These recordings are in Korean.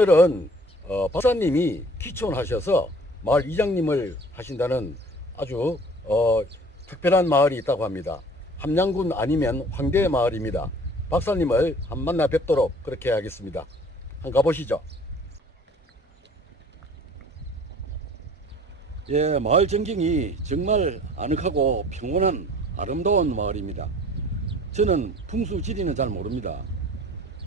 오늘은 어, 박사님이 기촌하셔서 마을 이장님을 하신다는 아주 어, 특별한 마을이 있다고 합니다. 함양군 아니면 황대 마을입니다. 박사님을 한 만나 뵙도록 그렇게 하겠습니다. 한번 가보시죠. 예, 마을 전경이 정말 아늑하고 평온한 아름다운 마을입니다. 저는 풍수 지리는 잘 모릅니다.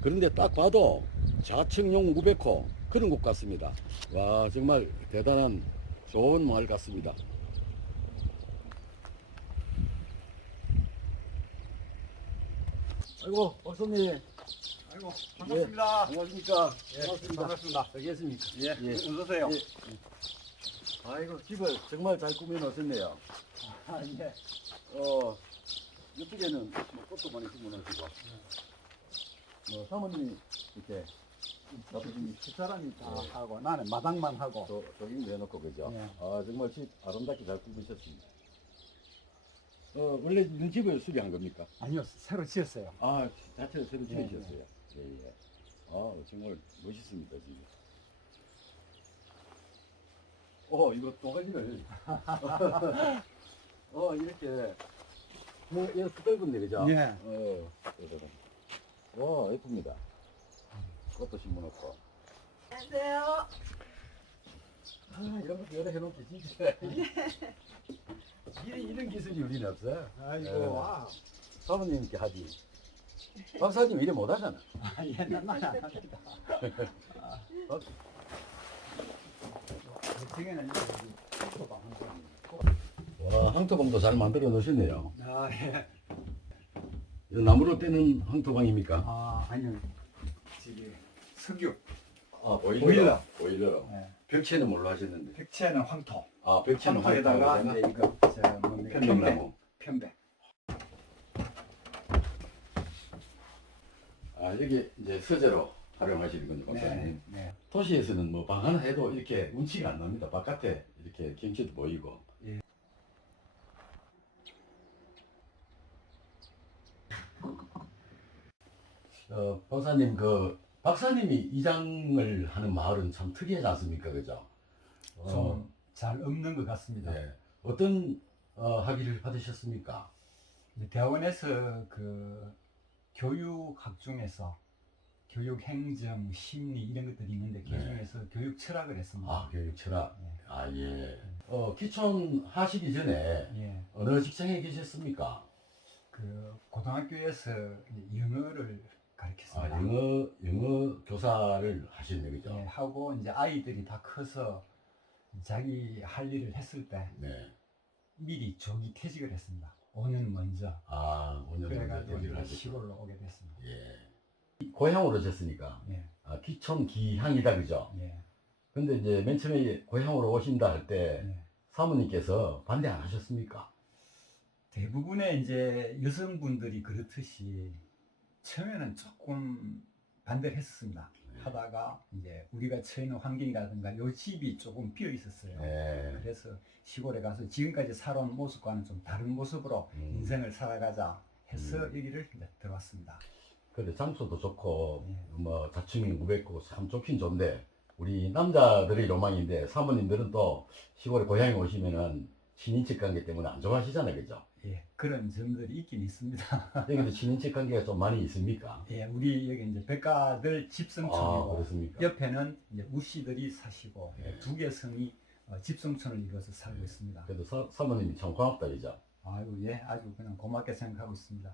그런데 딱 봐도 자청용 우백호 그런 곳 같습니다. 와 정말 대단한 좋은 마을 같습니다. 아이고 박사님 아이고 반갑습니다. 안녕하십니까? 예, 반갑습니다. 되겠습니까? 예, 예. 어서 오세요. 예. 아이고 집을 정말 잘 꾸며 놓으셨네요. 아, 예. 어 이쪽에는 뭐 꽃도 많이 심어 놓으시고 뭐 사모님이 이렇게 나중에 집사람이 다 예. 하고 나는 마당만 하고. 저, 저기 내놓고 그죠? 예. 아 정말 집 아름답게 잘 꾸미셨습니다. 어 원래 이 집을 수리한 겁니까? 아니요, 새로 지었어요. 아 자체로 새로 예, 지으셨어요. 예, 예. 아 정말 멋있습니다 지금. 어 이거 동가지를 어 이렇게 뭐 이거 넓은데 그죠? 예. 어 그래서 와 예쁩니다. 그것도 심어놓고. 안녕하세요. 아 이런 것도 여러 해놓기 진짜. 이런, 이런 기술이 우리는 없어요. 아이고, 예. 와. 사모님 이렇게 하지. 박사님 이래 못하잖아. 아, 예, 나는 안 합니다. 어? 지금은 이제. 와 항토방도 잘 만들어 놓으셨네요. 아, 예. 나무로 떼는 항토방입니까? 아, 아니요. 지금 석유. 아 보일러. 보일러. 예. 벽체는 뭘로 하셨는데? 백채는 황토. 아 벽체는 황토에다가 황토로 이제 이거 저 뭡니까? 편백. 아 여기 이제 서재로 활용하시는 군요, 네, 박사님. 네. 도시에서는 뭐 방 하나 해도 이렇게 운치가 안 납니다. 바깥에 이렇게 경치도 보이고. 예. 어, 박사님 그 박사님이 이장을 하는 마을은 참 특이하지 않습니까, 그죠? 어, 좀 잘 없는 것 같습니다. 네. 어떤 어, 학위를 받으셨습니까? 이제 대학원에서 그 교육학 중에서 교육 행정, 심리 이런 것들이 있는데 그 네. 중에서 교육 철학을 했습니다. 아, 교육 철학. 네. 아, 예. 어, 기촌 하시기 전에 예. 어느 직장에 계셨습니까? 그 고등학교에서 이제 영어를 아, 가르쳤습니다. 영어, 영어 교사를 하셨네, 그죠? 예, 하고 이제 아이들이 다 커서 자기 할 일을 했을 때 네. 미리 조기 퇴직을 했습니다. 5년 먼저. 아, 5년 전에 그래가지고 데뷔를 이제 하셨죠. 시골로 오게 됐습니다. 예. 고향으로 오셨으니까. 예, 아, 기촌 기향이다, 그죠? 예, 근데 이제 맨 처음에 고향으로 오신다 할 때 예. 사모님께서 반대 안 하셨습니까? 대부분의 이제 여성분들이 그렇듯이 처음에는 조금 반대를 했었습니다. 네. 하다가 이제 우리가 처해 있는 환경이라든가 요 집이 조금 비어 있었어요. 네. 그래서 시골에 가서 지금까지 살아온 모습과는 좀 다른 모습으로 음. 인생을 살아가자 해서 음. 여기를 이제 들어왔습니다. 근데 장소도 좋고 예. 뭐 자충이 우백고 참 좋긴 좋은데 우리 남자들의 로망인데 사모님들은 또 시골에 고향에 오시면은 친인척 관계 때문에 안 좋아하시잖아요, 그죠? 예, 그런 점들이 있긴 있습니다. 여기도 친인척 관계가 좀 많이 있습니까? 예, 우리 여기 이제 백가들 아, 집성촌이고 그렇습니까? 옆에는 이제 우씨들이 사시고 예. 두 개 성이 어, 집성촌을 이루어서 살고 예. 있습니다. 그래도 사, 사모님이 참 고맙다, 그죠? 아이고 예, 아주 그냥 고맙게 생각하고 있습니다.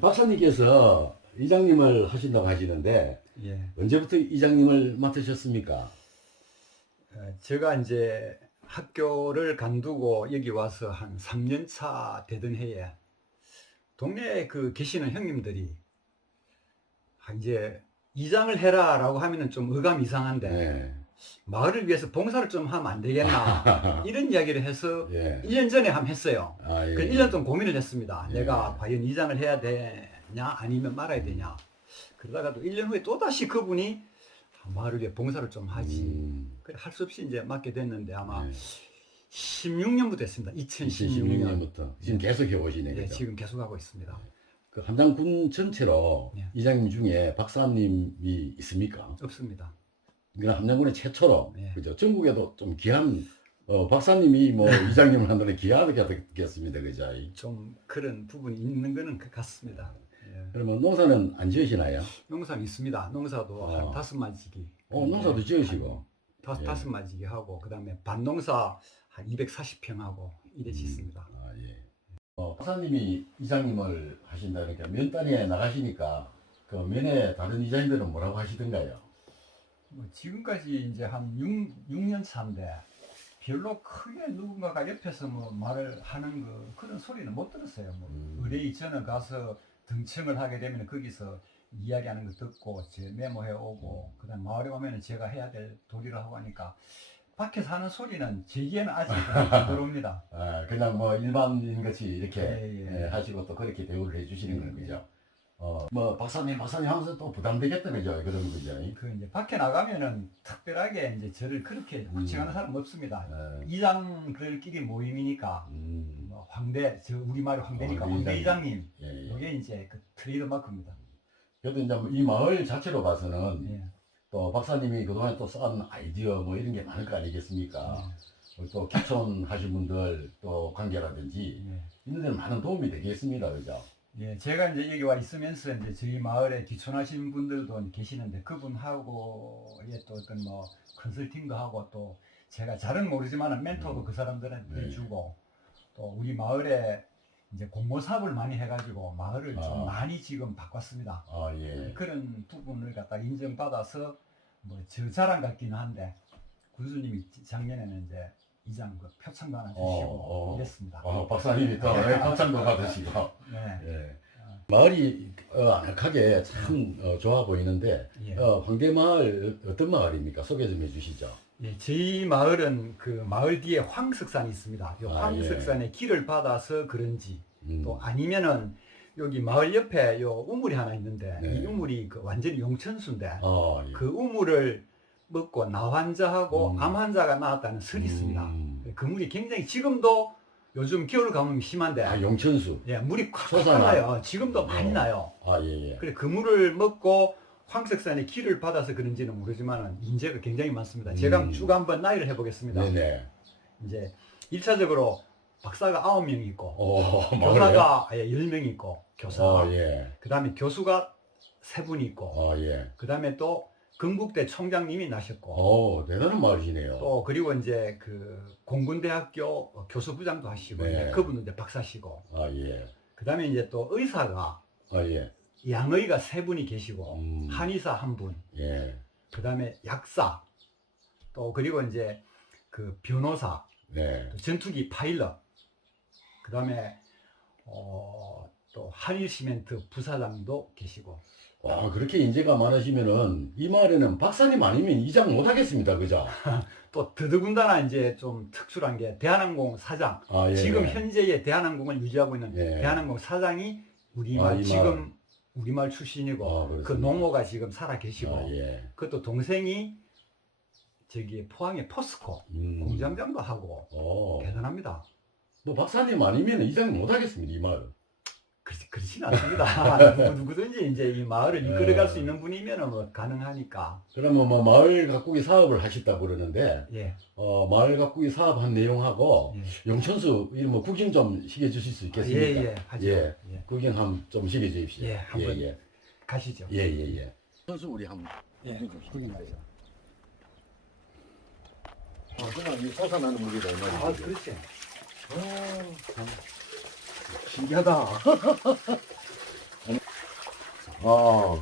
박사님께서 이장님을 하신다고 하시는데 예, 언제부터 이장님을 맡으셨습니까? 어, 제가 이제 학교를 간두고 여기 와서 한 3년 차 되던 해에 동네에 그 계시는 형님들이 아, 이제 이장을 해라라고 하면은 좀 의감 이상한데 네. 마을을 위해서 봉사를 좀 하면 안 되겠나 이런 이야기를 해서 예. 1년 전에 한번 했어요. 아, 예. 그 1년 동안 고민을 했습니다. 예. 내가 과연 이장을 해야 되냐 아니면 말아야 되냐. 그러다가도 1년 후에 또다시 그분이 아, 마을을 위해 봉사를 좀 하지. 음, 그래 할 수 없이 이제 맡게 됐는데 아마 네. 16년부터 했습니다. 2016년. 2016년부터 지금 계속 해오시네. 예, 그죠? 지금 계속 하고 있습니다. 그 함장군 전체로 예. 이장님 중에 박사님이 있습니까? 없습니다. 이건 함양군의 최초로 예. 그죠 전국에도 좀 귀한 어, 박사님이 뭐 이장님을 한다는 귀하게 듣겠습니다 그죠 좀 그런 부분이 있는 거는 그 같습니다. 예. 그러면 농사는 안 지으시나요? 농사는 있습니다. 농사도 어. 한 다섯 마지기. 어 농사도 지으시고 다섯 예. 다섯 마지기 하고 그다음에 반농사 한 240평 하고 이래 음. 짓습니다. 아, 예. 어, 박사님이 이장님을 하신다니까 면단에 나가시니까 그 면에 다른 이장님들은 뭐라고 하시던가요? 뭐 지금까지 이제 한 6, 6년 차인데 별로 크게 누군가가 옆에서 뭐 말을 하는 그 그런 소리는 못 들었어요. 뭐 음. 의뢰 저는 가서 등청을 하게 되면 거기서 이야기하는 거 듣고 제 메모해 오고 그다음 마을에 오면은 제가 해야 될 도리를 하고 하니까 밖에서 하는 소리는 제기에는 아직 안 들어옵니다. 아, 그냥 뭐 일반인 같이 이렇게 예, 예. 예, 하시고 또 그렇게 대우를 해주시는. 그죠? 어, 뭐 박사님, 박사님 하면서 또 부담되겠다 그죠? 그런 거죠? 그 이제 밖에 나가면은 특별하게 이제 저를 그렇게 음. 호칭하는 사람 없습니다. 예. 이장들끼리 모임이니까 음, 뭐 황대 저 우리 말이 황대니까 어, 황대 이장님. 예, 예. 이게 이제 그 트레이드 마크입니다. 그래도 이제 이 마을 자체로 봐서는 예. 또 박사님이 그동안 또 쌓은 아이디어 뭐 이런 게 많을 거 아니겠습니까? 또 기촌 하신 분들 또 관계라든지 예. 이런 데는 많은 도움이 되겠습니다. 그죠? 예, 제가 이제 여기 와 있으면서 이제 저희 마을에 귀촌하신 분들도 계시는데 그분하고의 또 어떤 뭐 컨설팅도 하고 또 제가 잘은 모르지만 멘토도 음. 그 사람들한테 네. 주고 또 우리 마을에 이제 공모 사업을 많이 해가지고 마을을 좀 아. 많이 지금 바꿨습니다. 아, 예. 그런 부분을 갖다 인정받아서 뭐 저 자랑 같기는 한데 군수님이 작년에는 이제 이장 그 표창도 하나 주시고 어, 어. 이랬습니다. 어, 박사님이 또 예, 합창도 받으시고. 네. 예. 마을이 어, 아늑하게 참 어, 좋아 보이는데 예. 어, 황대마을 어떤 마을입니까? 소개 좀 해주시죠. 예, 저희 마을은 그 마을 뒤에 황석산이 있습니다. 이 아, 황석산에 길을 받아서 그런지 음. 또 아니면은 여기 마을 옆에 요 우물이 하나 있는데 네. 이 우물이 그 완전히 용천수인데 아, 예. 그 우물을 먹고 나 환자하고 음. 암 환자가 나왔다는 설이 있습니다. 음. 그 물이 굉장히 지금도 요즘 겨울 가뭄이 심한데 아, 용천수. 예, 물이 콱 솟아나. 나요. 지금도 많이 어. 나요. 아, 예, 예. 그래 그 물을 먹고 황석산에 길을 받아서 그런지는 모르지만 인재가 굉장히 많습니다. 제가 음. 쭉 한번 나이를 해보겠습니다. 네네. 이제 1차적으로 박사가 9명이 있고 오, 마을에? 교사가 예, 10명이 있고 교사 어, 예. 그 다음에 교수가 3분이 있고 어, 예. 그 다음에 또 건국대 총장님이 나셨고 오, 대단한 마을이네요. 또 그리고 이제 그 공군대학교 교수부장도 하시고 네. 이제 그분은 이제 박사시고 아, 예. 그 다음에 이제 또 의사가 아, 예. 양의가 세 분이 계시고 음. 한의사 한 분, 예. 그 다음에 약사, 또 그리고 이제 그 변호사, 네. 또 전투기 파일럿, 그 다음에 어, 또 한일 시멘트 부사장도 계시고 와, 그렇게 인재가 많으시면은 이 마을에는 박사님 아니면 이장 못 하겠습니다. 그죠? 또 더더군다나 이제 좀 특출한 게 대한항공 사장, 아, 예. 지금 현재의 대한항공을 유지하고 있는 예. 대한항공 사장이 우리 아, 말이 지금 우리 말 출신이고 아, 그 그렇습니다. 농어가 지금 살아 계시고 아, 예. 그것도 동생이 저기 포항의 포스코 음. 공장장도 하고 어. 대단합니다. 뭐 박사님 아니면 이장 못 하겠습니다. 이 마을. 그렇지, 그렇지는 않습니다. 누구, 누구 든지 이제 이 마을을 예. 이끌어갈 수 있는 분이면 뭐 가능하니까. 그러면 뭐 마을 가꾸기 사업을 하셨다고 그러는데 예. 어, 마을 가꾸기 사업한 내용하고 예. 용천수 이런 뭐 구경 좀 시켜 주실 수 예, 있겠습니까? 예, 하죠. 예. 예. 구경 한좀 시켜 주십시오. 예, 한번. 예, 가시죠. 예, 예, 예. 선수 우리 한번 예, 구경 가죠. 아, 그냥 이 솟아나는 물이다. 아, 그렇지. 신기하다. 아.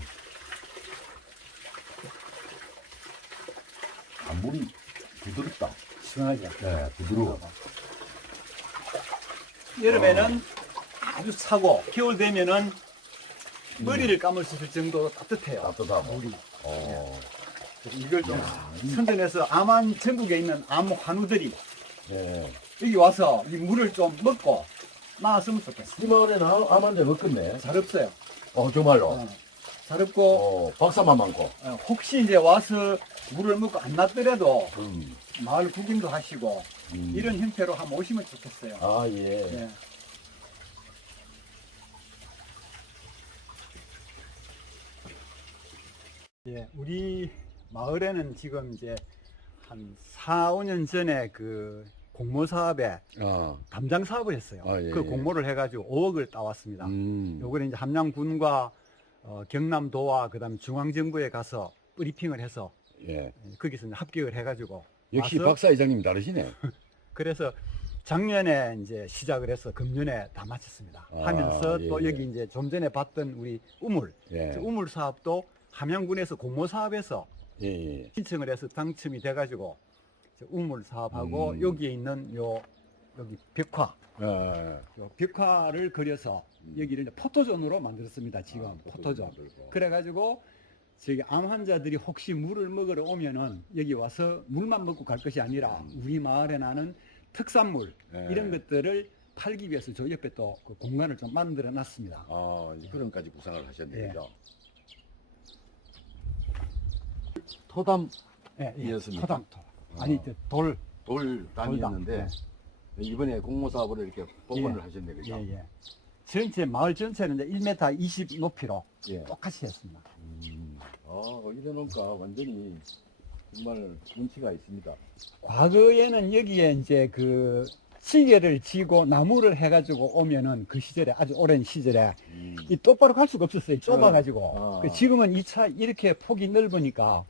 아, 물이 부드럽다. 시원하죠. 네, 부드러워. 여름에는 아주 차고, 겨울 되면은 머리를 감을 수 있을 정도로 따뜻해요. 따뜻하고. 물이. 어. 이걸 좀 선전해서 암한 전국에 있는 암 환우들이 네. 여기 와서 이 물을 좀 먹고 나왔으면 좋겠어. 이 마을에는 암 환자 없겠네. 잘 없어요. 어, 정말로. 어, 잘 없고 어, 박사만 많고. 어, 혹시 이제 와서 물을 먹고 안 났더라도 음. 마을 구경도 하시고 음. 이런 형태로 한번 오시면 좋겠어요. 아, 예. 예. 예, 우리 마을에는 지금 이제 한 4, 5년 전에 그 공모 사업에 아, 담당 사업을 했어요. 아, 예, 그 예. 공모를 해가지고 5억을 따왔습니다. 음. 요거는 이제 함양군과 어, 경남도와 그다음에 중앙정부에 가서 브리핑을 해서 예. 거기서 이제 합격을 해가지고 역시 와서 박사 회장님 다르시네. 그래서 작년에 이제 시작을 해서 금년에 다 마쳤습니다. 아, 하면서 예, 또 예. 여기 이제 좀 전에 봤던 우리 우물, 예. 저 우물 사업도 함양군에서 공모 사업에서 예, 예. 신청을 해서 당첨이 돼가지고 저 우물 사업하고 음. 여기에 있는 요 여기 벽화, 아, 요 벽화를 그려서 음. 여기를 이제 포토존으로 만들었습니다. 지금 아, 포토존. 만들고. 그래가지고 저기 암 환자들이 혹시 물을 먹으러 오면은 여기 와서 물만 먹고 갈 것이 아니라 우리 마을에 나는 특산물 예. 이런 것들을 팔기 위해서 저 옆에 또 그 공간을 좀 만들어 놨습니다. 아, 이제 그런까지 구상을 하셨네, 예. 그죠? 토담 예, 예. 이었습니까? 토담토. 아. 아니 저 돌. 돌 담이었는데 네. 이번에 공모 사업으로 이렇게 복원을 예. 하셨네, 그죠? 예, 예. 전체 마을 전체는 이제 1m 20 높이로 예. 똑같이 했습니다. 음. 아, 이래놓으니까 완전히 정말 운치가 있습니다. 과거에는 여기에 이제 그 시계를 지고 나무를 해가지고 오면은 그 시절에 아주 오랜 시절에 음. 이 똑바로 갈 수가 없었어요. 좁아가지고. 아. 그 지금은 이 차 이렇게 폭이 넓으니까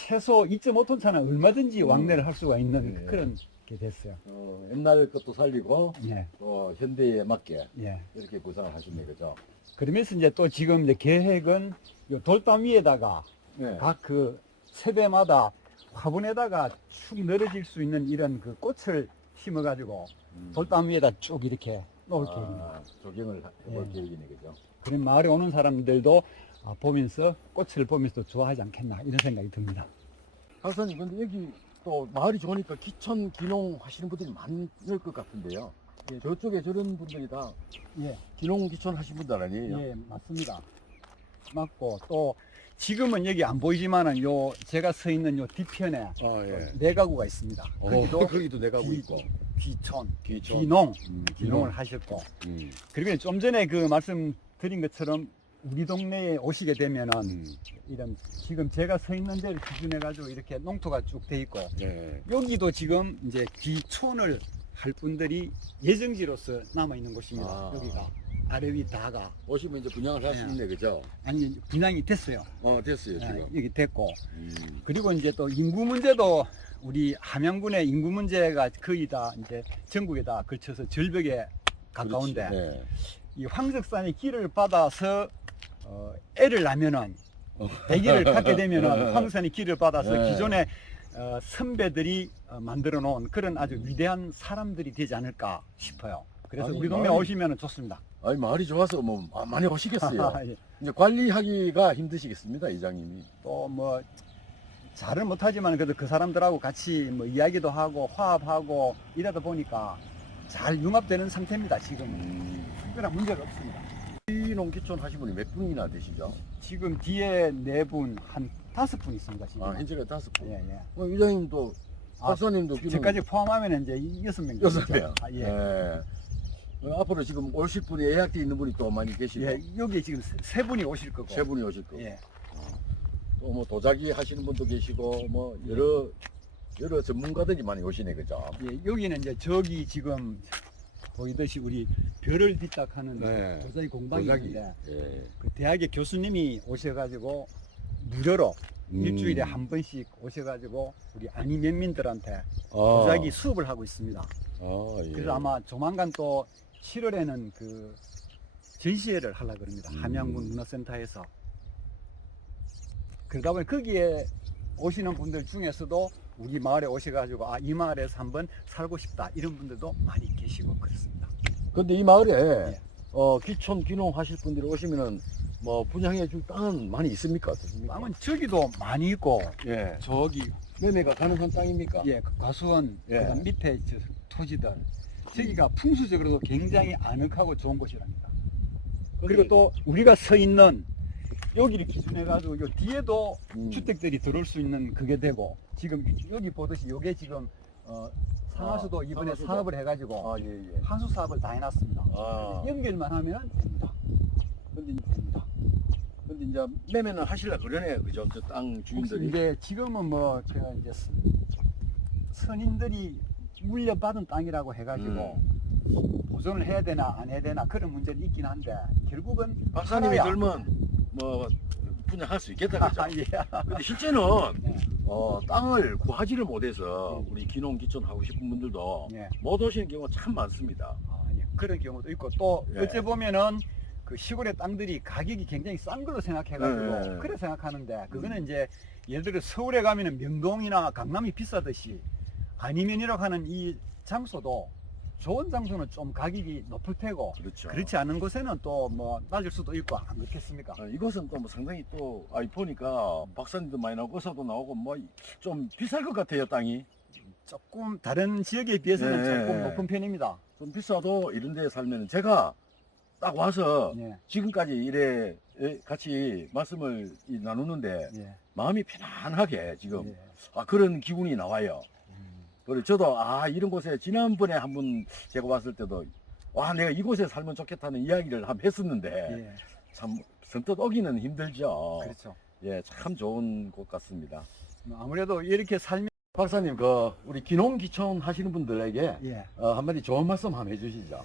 최소 2.5톤 차는 얼마든지 음. 왕래를 할 수가 있는 네. 그런 게 됐어요. 어, 옛날 것도 살리고 예, 또 현대에 맞게 예. 이렇게 구상을 하셨네, 그죠? 그러면서 이제 또 지금 이제 계획은 요 돌담 위에다가 네. 각 그 세대마다 화분에다가 축 늘어질 수 있는 이런 그 꽃을 심어가지고 음. 돌담 위에다 쭉 이렇게 놓을 계획입니다. 아, 조경을 하- 해볼 예. 계획이네, 그죠? 그런 마을에 오는 사람들도 아, 보면서 꽃을 보면서 좋아하지 않겠나 이런 생각이 듭니다. 박사님, 근데 여기 또 마을이 좋으니까 기촌, 기농 하시는 분들이 많을 것 같은데요. 예, 저쪽에 저런 분들이 다 예, 기농, 기촌 하신 분들 아니에요? 예, 맞습니다. 맞고 또 지금은 여기 안 보이지만은 요 제가 서 있는 요 뒤편에 아, 예. 네 가구가 있습니다. 어, 거기도 거기도 내가 하고 기- 있고. 귀촌, 기촌. 귀농, 음, 귀농을 하셨고 음. 그리고 좀 전에 그 말씀드린 것처럼 우리 동네에 오시게 되면은 음. 이런 지금 제가 서 있는 데를 기준해 가지고 이렇게 농토가 쭉 돼 있고 예. 여기도 지금 이제 귀촌을 할 분들이 예정지로서 남아 있는 곳입니다. 아. 여기가 아래 위 다가 오시면 이제 분양을 할수 예. 있네, 그죠? 아니 분양이 됐어요. 어, 됐어요, 예, 지금. 여기 됐고 음. 그리고 이제 또 인구 문제도 우리 함양군의 인구 문제가 거의 다 이제 전국에 다 걸쳐서 절벽에 가까운데 그렇지. 예. 이 황석산의 길을 받아서 어, 애를 낳으면은 어. 아기를 갖게 되면은 황석산의 길을 받아서 네. 기존의 어, 선배들이 어, 만들어 놓은 그런 아주 위대한 사람들이 되지 않을까 싶어요. 그래서 아니, 우리 동네 마을이- 오시면 좋습니다. 아니, 마을이 좋아서 뭐 아, 많이 오시겠어요. 예. 이제 관리하기가 힘드시겠습니다, 이장님이. 또 뭐 잘은 못하지만 그래도 그 사람들하고 같이 뭐 이야기도 하고 화합하고 이러다 보니까 잘 융합되는 상태입니다. 지금 음. 특별한 문제가 없습니다. 기농, 기촌 하신 분이 몇 분이나 되시죠? 지금 뒤에 네 분 한 다섯 분 있습니다. 지금. 아, 현재가 다섯 분. 예, 예. 어, 이장님도, 아, 박사님도 기농 저까지 포함하면 이제 이- 여섯 명. 여섯 되겠죠. 명. 아, 예. 예. 어, 앞으로 지금 오실 분이 예약돼 있는 분이 또 많이 계시고 예, 여기 지금 세- 세 분이 오실 거고. 세 분이 오실 거고 예. 또 뭐 도자기 하시는 분도 계시고 뭐 여러 여러 전문가들이 많이 오시네 그죠? 예, 여기는 이제 저기 지금 보이듯이 우리 별을 뒤딱하는 네. 도자기 공방이 도자기. 있는데 예. 그 대학의 교수님이 오셔가지고 무료로 음. 일주일에 한 번씩 오셔가지고 우리 아니 면민들한테 아. 도자기 수업을 하고 있습니다. 아, 예. 그래서 아마 조만간 또 7월에는 그 전시회를 하려고 그럽니다. 음. 함양군 문화센터에서. 그러다 보니 거기에 오시는 분들 중에서도 우리 마을에 오셔가지고 아, 이 마을에서 한번 살고 싶다 이런 분들도 많이 계시고 그렇습니다. 근데 이 마을에 예. 어 기촌 기농 하실 분들이 오시면은 뭐 분양해 줄 땅은 많이 있습니까? 어떻습니까? 땅은 저기도 많이 있고 예. 저기 매매가 가능한 땅입니까? 예, 그 과수원 예. 그다음 밑에 저 토지들 저기가 풍수적으로도 굉장히 아늑하고 좋은 곳이랍니다. 그리고 또 우리가 서 있는 여기를 기준해 가지고 요 뒤에도 음. 주택들이 들어올 수 있는 그게 되고 지금 여기 보듯이 요게 지금 어, 상하수도 아, 이번에 상하수도. 사업을 해가지고 아, 예, 예. 하수 사업을 다 해놨습니다. 아. 연결만 하면 됩니다. 근데 이제 됩니다. 근데 이제 매매는 하실라 그러네 그죠? 저 땅 주인들이. 이제 지금은 뭐 제가 이제 스- 선인들이 물려받은 땅이라고 해가지고 음. 보존을 해야 되나 안 해야 되나 그런 문제는 있긴 한데 결국은 박사님이 살아야- 들면 뭐 분양할 수 있겠다 그죠? 아, 예. 근데 실제는 네. 어, 땅을 구하지를 못해서 네. 우리 기농 기촌 하고 싶은 분들도 예. 못 오시는 경우가 참 많습니다. 아, 예. 그런 경우도 있고 또 예. 어째 보면은 그 시골의 땅들이 가격이 굉장히 싼 걸로 생각해가지고 예. 그래 생각하는데 그거는 음. 이제 예를 들어 서울에 가면은 명동이나 강남이 비싸듯이 아니면이라고 하는 이 장소도 좋은 장소는 좀 가격이 높을 테고 그렇죠. 그렇지 않은 곳에는 또 뭐 낮을 수도 있고 안 그렇겠습니까? 어, 이것은 또 뭐 상당히 또 아이 보니까 박사님도 많이 나오고 의사도 나오고 뭐 좀 비쌀 것 같아요 땅이 조금 다른 지역에 비해서는 예. 조금 높은 편입니다. 좀 비싸도 이런 데 살면 제가 딱 와서 예, 지금까지 이래 예, 같이 말씀을 이 나누는데 예, 마음이 편안하게 지금 예. 아, 그런 기분이 나와요. 음, 그리고 저도 아 이런 곳에 지난번에 한 번 제가 왔을 때도 와 내가 이곳에 살면 좋겠다는 이야기를 한번 했었는데 예, 참 선뜻 오기는 힘들죠. 그렇죠. 예, 참 좋은 곳 같습니다. 뭐 아무래도 이렇게 살면 박사님, 그 우리 기농 기촌 하시는 분들에게 예. 어, 한마디 좋은 말씀 한번 해주시죠.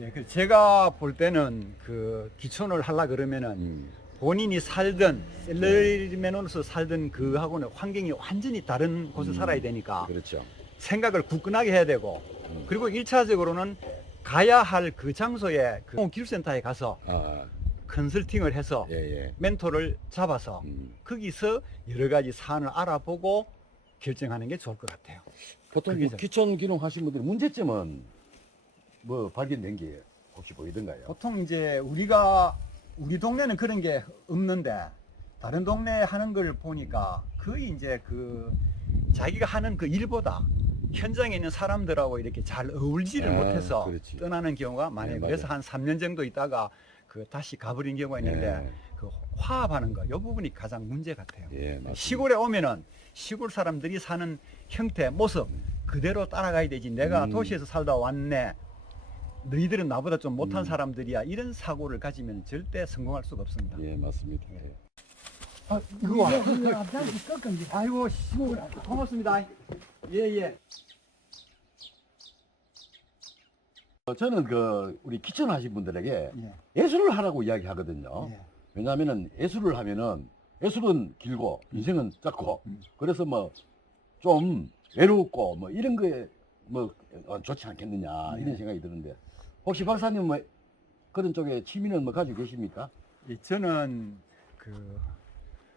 예, 그 제가 볼 때는 그 기촌을 하려 그러면은 음, 본인이 살던 셀러리맨으로서 살던 그하고는 환경이 완전히 다른 곳에 음, 살아야 되니까 그렇죠. 생각을 굳건하게 해야 되고 음. 그리고 일차적으로는 가야 할 그 장소에 그 기술센터에 가서 아, 컨설팅을 해서 예, 예. 멘토를 잡아서 음. 거기서 여러 가지 사안을 알아보고 결정하는 게 좋을 것 같아요. 보통 그게 그 기촌 기농 하시는 분들이 문제점은 뭐 발견된 게 혹시 보이던가요? 보통 이제 우리가 우리 동네는 그런 게 없는데 다른 동네 하는 걸 보니까 거의 이제 그 자기가 하는 그 일보다 현장에 있는 사람들하고 이렇게 잘 어울리지를 아, 못해서 그렇지. 떠나는 경우가 많아요. 네, 그래서. 한 3년 정도 있다가 그 다시 가버린 경우가 있는데 예, 그 화합하는 거, 이 부분이 가장 문제 같아요. 예, 맞습니다. 시골에 오면은 시골 사람들이 사는 형태, 모습 그대로 따라가야 되지. 내가 음. 도시에서 살다 왔네. 너희들은 나보다 좀 못한 음. 사람들이야. 이런 사고를 가지면 절대 성공할 수가 없습니다. 예, 맞습니다. 예. 아, 이거 와. 아이고, 시골 고맙습니다. 예, 예. 어, 저는 그 우리 기촌 하신 분들에게 예. 예술을 하라고 이야기하거든요. 예. 왜냐하면은 예술을 하면은 예술은 길고 인생은 짧고 음. 그래서 뭐 좀 외롭고 뭐 이런 거에 뭐 어, 좋지 않겠느냐 네. 이런 생각이 드는데 혹시 박사님 뭐 그런 쪽에 취미는 뭐 가지고 계십니까? 예, 저는 그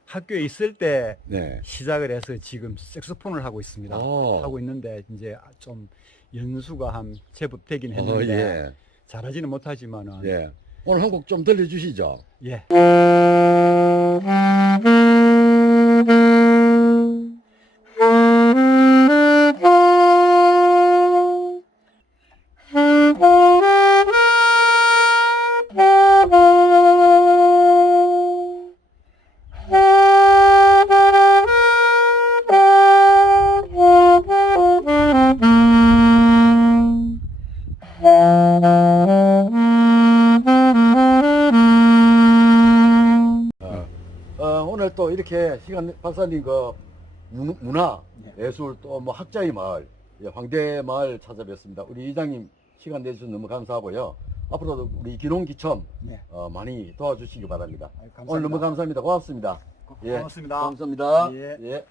학교에 있을 때 네. 시작을 해서 지금 색소폰을 하고 있습니다. 어. 하고 있는데 이제 좀 연수가 한 제법 되긴 어, 했는데 예. 잘하지는 못하지만은 예. 오늘 한 곡 좀 들려주시죠. 예. 이렇게 시간 박사님 그 문- 문화, 네. 예술 또 뭐 학자의 마을, 예, 황대 마을 찾아뵙습니다. 우리 이장님 시간 내주셔서 너무 감사하고요. 앞으로도 우리 기농기촌 네. 어, 많이 도와주시기 바랍니다. 아유, 오늘 너무 감사합니다. 고맙습니다. 예, 고맙습니다. 감사합니다. 예. 예.